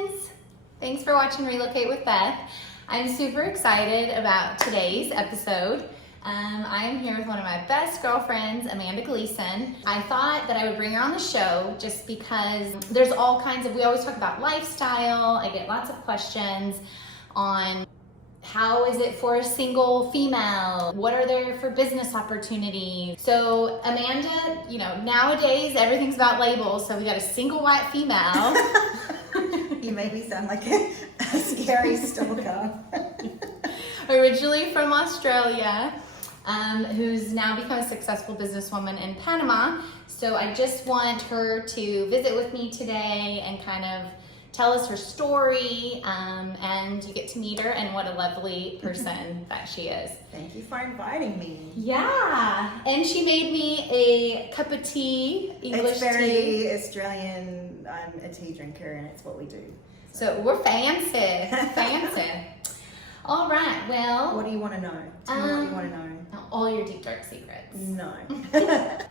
friends! Thanks for watching Relocate with Beth. I'm super excited about today's episode. I am here with one of my best girlfriends, Amanda Gleeson. I thought that I would bring her on the show just because there's all kinds of, we always talk about lifestyle. I get lots of questions on how is it for a single female? What are there for business opportunities? So Amanda, you know, nowadays everything's about labels. So we got a single white female. You made me sound like a scary stalker. Originally from Australia, who's now become a successful businesswoman in Panama. So I just want her to visit with me today and kind of tell us her story, and you get to meet her, and what a lovely person that she is. Thank you for inviting me. Yeah, and she made me a cup of tea, English It's very tea. Australian. I'm a tea drinker and it's what we do. So we're fancy, fancy. All right, well. What do you want to know? Tell me what you want to know. All your deep, dark secrets. No.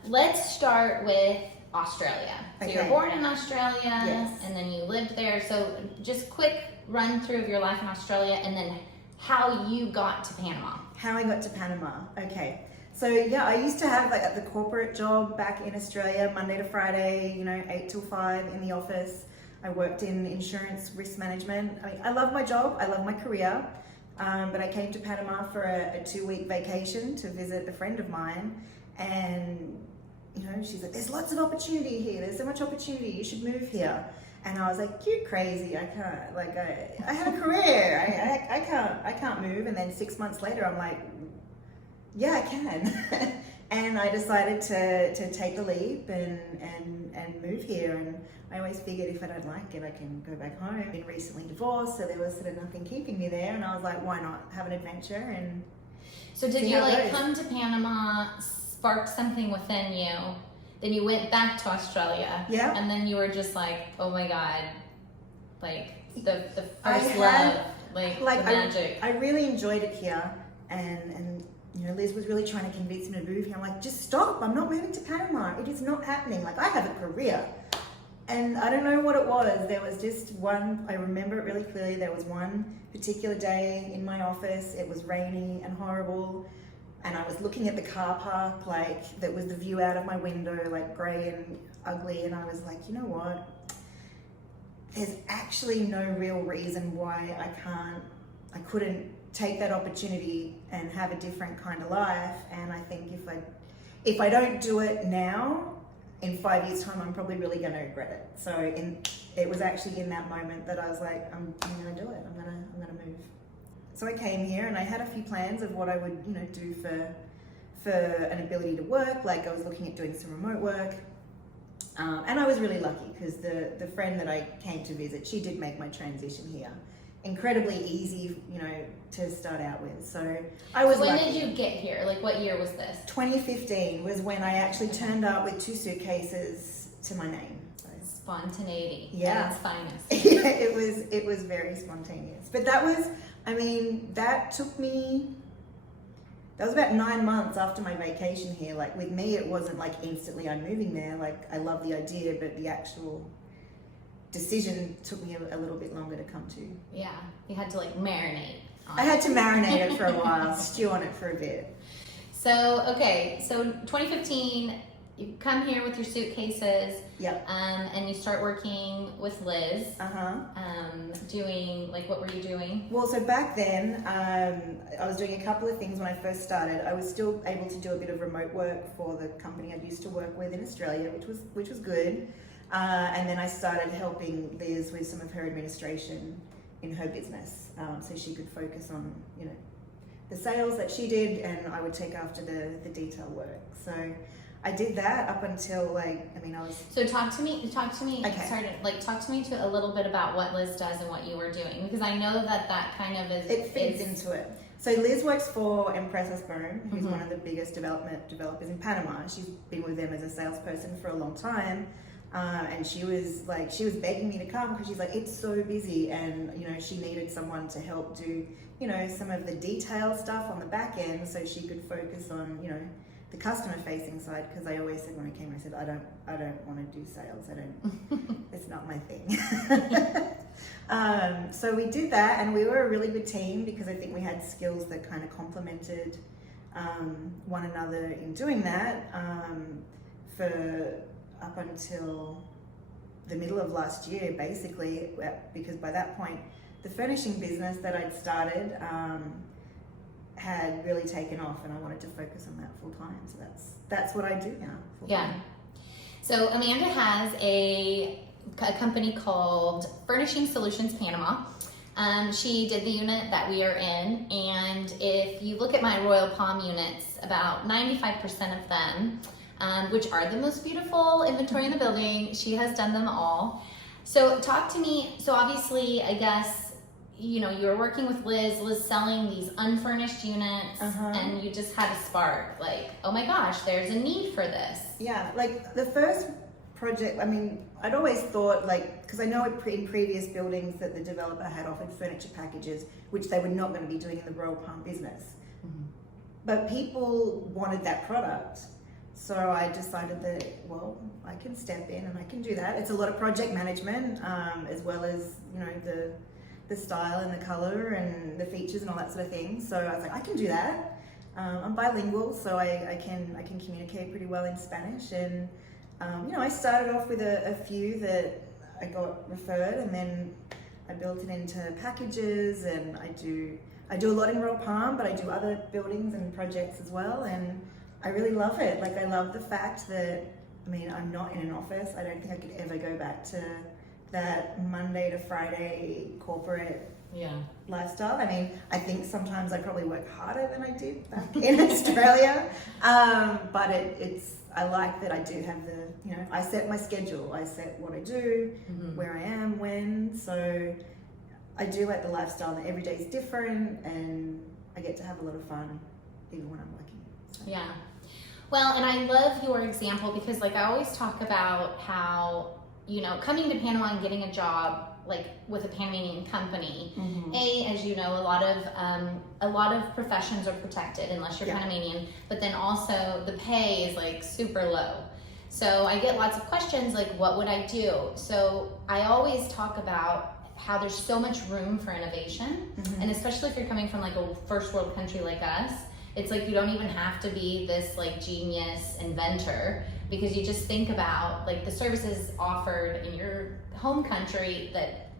Let's start with Australia. So Okay. you were born in Australia, Yes. and then you lived there. So just quick run through of your life in Australia, and then how you got to Panama. How I got to Panama. Okay. So yeah, I used to have like the corporate job back in Australia, Monday to Friday, 8 till 5 in the office. I worked in insurance risk management. I mean, I love my job. I love my career. But I came to Panama for a 2-week vacation to visit a friend of mine, and she's like, there's lots of opportunity here. There's so much opportunity. You should move here. And I was like, you're crazy. I can't. Like, I have a career. I can't move. And then 6 months later, I'm like, yeah, I can. And I decided to take the leap and move here. And I always figured if I don't like it, I can go back home. I've been recently divorced, so there was sort of nothing keeping me there. And I was like, why not have an adventure? And So did you come to Panama, spark something within you? Then you went back to Australia. Yeah. And then you were just like, oh my God, like the first had, love, like the I, magic. I really enjoyed it here, and Liz was really trying to convince me to move here. I'm like, just stop, I'm not moving to Panama. It is not happening. Like, I have a career. And I don't know what it was. There was just one, I remember it really clearly. There was one particular day in my office. It was rainy and horrible. And I was looking at the car park, like, that was the view out of my window, like grey and ugly. And I was like, you know what? There's actually no real reason why I couldn't take that opportunity and have a different kind of life. And I think if I don't do it now, in 5 years' time, I'm probably really going to regret it. So it was actually in that moment that I was like, I'm going to do it. I'm going to move. So I came here and I had a few plans of what I would do for an ability to work. Like, I was looking at doing some remote work. And I was really lucky because the friend that I came to visit, she did make my transition here incredibly easy, to start out with. So I was When lucky. did you get here? Like, what year was this? 2015 was when I actually turned up with 2 suitcases to my name. So, Spontaneity. Yeah. At its finest. yeah, it was very spontaneous. But that was about 9 months after my vacation here. Like, with me, it wasn't like instantly I'm moving there. Like, I love the idea, but the actual decision took me a little bit longer to come to. Yeah, you had to like marinate on I had to marinate it for a while, stew on it for a bit. So, okay, so 2015, you come here with your suitcases. Yep. And you start working with Liz. Doing, like, what were you doing? Well, so back then, I was doing a couple of things when I first started. I was still able to do a bit of remote work for the company I used to work with in Australia, which was good. And then I started helping Liz with some of her administration in her business, so she could focus on, the sales that she did, and I would take after the detail work. So I did that up until I was. So talk to me. Okay. Talk to me to a little bit about what Liz does and what you were doing, because I know that kind of is. It fits into it. So Liz works for Empresas Boom, who's one of the biggest developers in Panama. She's been with them as a salesperson for a long time. And she was begging me to come because she's like, it's so busy, and she needed someone to help do some of the detail stuff on the back end so she could focus on the customer facing side, because I always said when I came, I said, I don't want to do sales. It's not my thing. So we did that, and we were a really good team because I think we had skills that kind of complemented one another in doing that for up until the middle of last year, basically, because by that point, the furnishing business that I'd started had really taken off, and I wanted to focus on that full time. So that's what I do now. Yeah. So Amanda has a company called Furnishing Solutions Panama. She did the unit that we are in, and if you look at my Royal Palm units, about 95% of them, which are the most beautiful inventory in the building, she has done them all. So talk to me, so obviously, I guess, you know, you're working with Liz selling these unfurnished units, and you just had a spark, like, oh my gosh, there's a need for this. Yeah, like the first project, I mean, I'd always thought, like, because I know in previous buildings that the developer had offered furniture packages, which they were not going to be doing in the Royal Palm business. But people wanted that product. So I decided that, well, I can step in and I can do that. It's a lot of project management, as well as, you know, the style and the color and the features and all that sort of thing. So I was like, I can do that. I'm bilingual, so I can communicate pretty well in Spanish. And you know, I started off with a few that I got referred, and then I built it into packages. And I do a lot in Royal Palm, but I do other buildings and projects as well. And I really love it. Like, I love the fact that, I mean, I'm not in an office. I don't think I could ever go back to that Monday to Friday corporate lifestyle. I mean, I think sometimes I probably work harder than I did back in Australia. But I like that I do have you know, I set my schedule. I set what I do, where I am, when. So I do like the lifestyle that every day is different, and I get to have a lot of fun even when I'm working. So. Yeah. Well, and I love your example because, like, I always talk about how, you know, coming to Panama and getting a job, like, with a Panamanian company, as you know, a lot of professions are protected unless you're Panamanian, but then also the pay is, like, super low. So I get lots of questions like, what would I do? So I always talk about how there's so much room for innovation, and especially if you're coming from, like, a first world country like us, it's like you don't even have to be this, like, genius inventor, because you just think about, like, the services offered in your home country that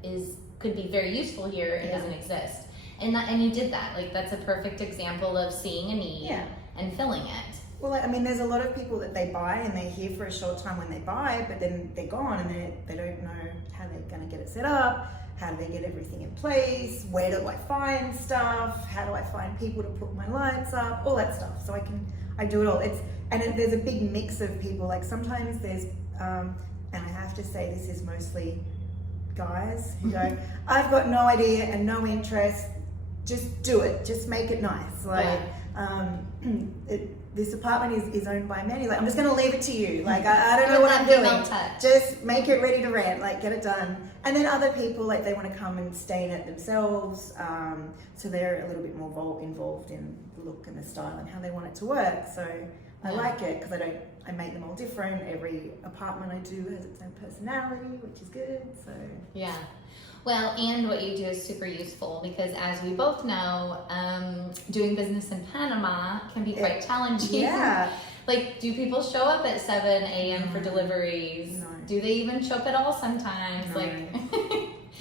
could be very useful here. It doesn't exist, and you did that. Like, that's a perfect example of seeing a need and filling it. Well, I mean, there's a lot of people that they buy and they're here for a short time when they buy, but then they're gone, and they don't know how they're going to get it set up. How do they get everything in place? Where do I find stuff? How do I find people to put my lights up? All that stuff. So I do it all. There's a big mix of people. Like, sometimes there's, and I have to say this is mostly guys who go, I've got no idea and no interest. Just do it. Just make it nice. Like, this apartment is owned by Manny. Like, I'm just going to leave it to you. Like, I don't know what I'm doing. Just make it ready to rent. Like, get it done. And then other people, like, they want to come and stay in it themselves. So they're a little bit more involved in the look and the style and how they want it to work. So I like it because I make them all different. Every apartment I do has its own personality, which is good. So yeah. Well, and what you do is super useful because, as we both know, doing business in Panama can be quite challenging. Yeah. Like, do people show up at 7 a.m. for deliveries? No. Do they even show up at all sometimes? No. Like,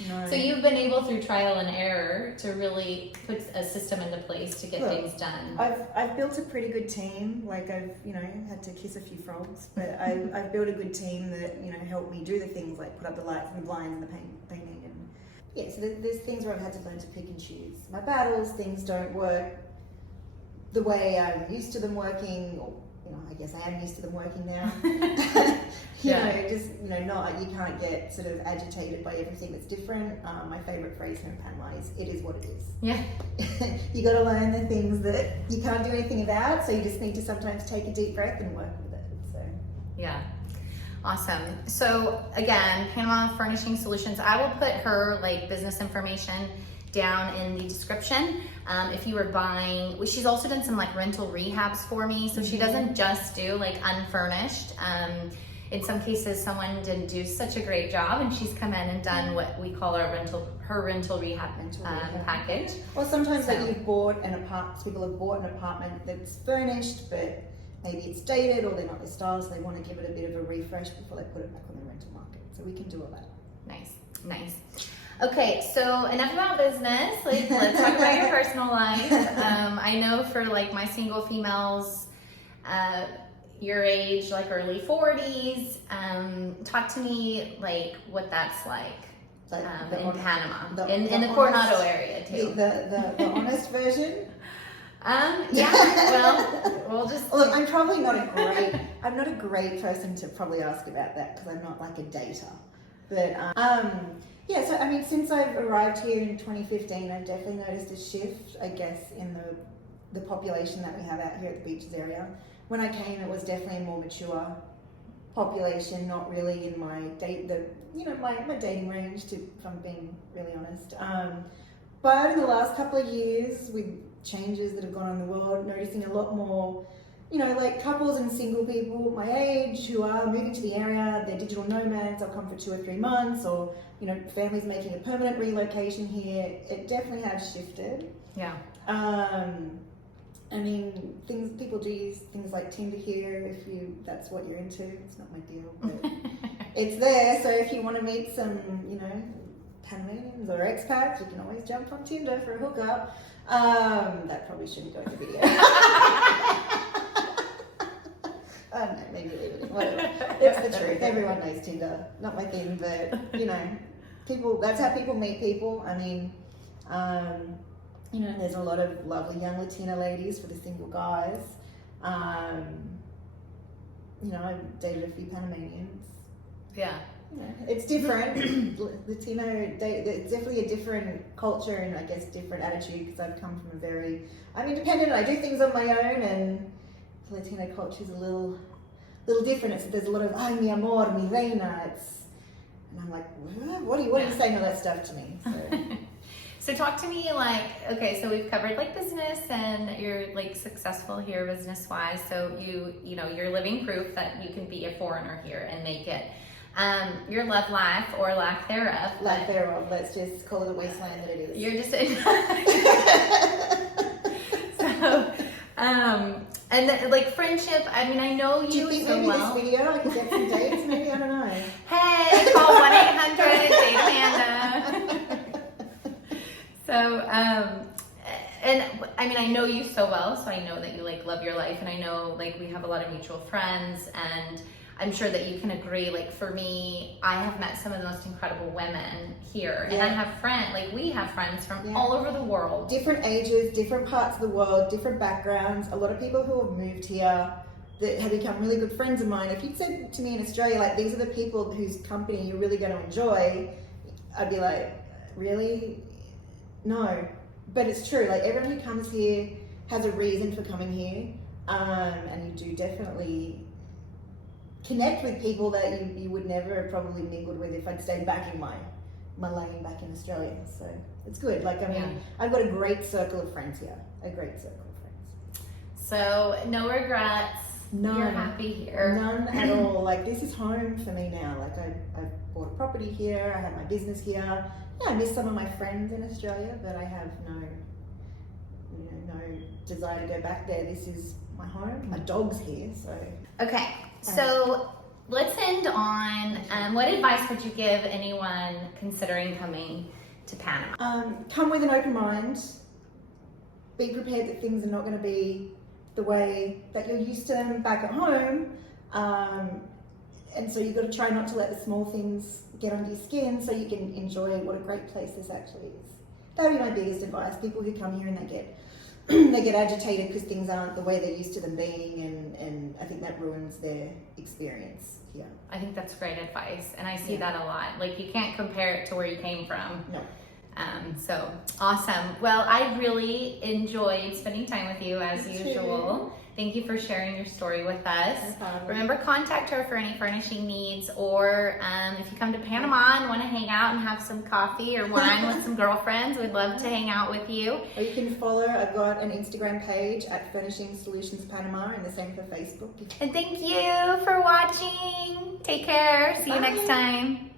no. So you've been able, through trial and error, to really put a system into place to get things done. I've built a pretty good team. Like, I've, you know, had to kiss a few frogs, but I've built a good team that, you know, helped me do the things like put up the lights and the blinds and the painting. Yeah, so there's things where I've had to learn to pick and choose my battles. Things don't work the way I'm used to them working, or, you know, I guess I am used to them working now. You can't get sort of agitated by everything that's different. My favorite phrase here in Panama is, it is what it is. Yeah. You got to learn the things that you can't do anything about, so you just need to sometimes take a deep breath and work with it. So yeah. Awesome. So again, Panama Furnishing Solutions, I will put her, like, business information down in the description. If you were buying, she's also done some, like, rental rehabs for me. So she doesn't just do, like, unfurnished. in some cases someone didn't do such a great job and she's come in and done what we call her rental rehab package. Or sometimes like you've bought an apartment, people have bought an apartment that's furnished, but maybe it's dated or they're not their style, so they want to give it a bit of a refresh before they put it back on the rental market. So we can do all that. Nice. Okay, so enough about business. Like, let's talk about your personal life. I know for like my single females, your age, like early 40s. Talk to me like what that's like in Panama, in the Coronado area too. The honest version. Yeah. Well, we'll just look. I'm not a great person to probably ask about that because I'm not like a dater. But yeah. So I mean, since I've arrived here in 2015, I've definitely noticed a shift, I guess, in the population that we have out here at the beaches area. When I came, it was definitely a more mature population, not really in my my dating range, if I'm being really honest. But in the last couple of years, with changes that have gone on in the world, noticing a lot more, like couples and single people my age who are moving to the area, they're digital nomads, they'll come for 2 or 3 months, or, families making a permanent relocation here. It definitely has shifted. Yeah. I mean, people do use things like Tinder here that's what you're into. It's not my deal, but it's there. So if you want to meet some, Panamanians or expats, you can always jump on Tinder for a hookup. That probably shouldn't go in the video. I don't know, maybe leave it in, whatever. It's the truth. Everyone knows Tinder. Not my thing, but, that's how people meet people. I mean, there's a lot of lovely young Latina ladies for the single guys. I've dated a few Panamanians. Yeah. It's different. Latino, it's definitely a different culture and I guess different attitude because I've come from I'm independent. I do things on my own, and the Latino culture is a little different. There's a lot of "ay mi amor, mi reina." And I'm like, what are you saying all that stuff to me? So. So talk to me okay, so we've covered like business and you're like successful here business wise. So you're living proof that you can be a foreigner here and make it. Your love life or lack thereof. Let's just call it a wasteland that it is. You're just so, and then, like friendship. I mean, I know you. Do you think so maybe well. this video I could get some dates? Maybe, I don't know. Hey, call 1-800-DATE-AMANDA. So, and I mean, I know you so well, so I know that you like love your life, and I know like we have a lot of mutual friends, and I'm sure that you can agree. Like for me, I have met some of the most incredible women here, and I have we have friends from all over the world. Different ages, different parts of the world, different backgrounds. A lot of people who have moved here that have become really good friends of mine. If you'd said to me in Australia, like, these are the people whose company you're really going to enjoy, I'd be like, really? No. But it's true. Like, everyone who comes here has a reason for coming here, and you do definitely connect with people that you would never have probably mingled with if I'd stayed back in my lane back in Australia. So it's good. Like, I mean, I've got a great circle of friends here. A great circle of friends. So no regrets. None. You're happy here. None at all. Like, this is home for me now. Like, I've bought a property here. I have my business here. Yeah, I miss some of my friends in Australia, but I have no desire to go back there. This is my home. My dog's here, so. Okay, so let's end on what advice would you give anyone considering coming to Panama? Come with an open mind. Be prepared that things are not going to be the way that you're used to them back at home. And so you've got to try not to let the small things get under your skin so you can enjoy what a great place this actually is. That would be my biggest advice. People who come here and they get agitated because things aren't the way they're used to them being, and I think that ruins their experience here. I think that's great advice, and I see that a lot. Like, you can't compare it to where you came from. No. So awesome. Well, I really enjoyed spending time with you as usual. Thank you for sharing your story with us. No problem. Remember, contact her for any furnishing needs, or if you come to Panama and want to hang out and have some coffee or wine with some girlfriends, we'd love to hang out with you. Or you can follow, I've got an Instagram page at Furnishing Solutions Panama, and the same for Facebook. And thank you for watching. Take care. See you next Bye. time.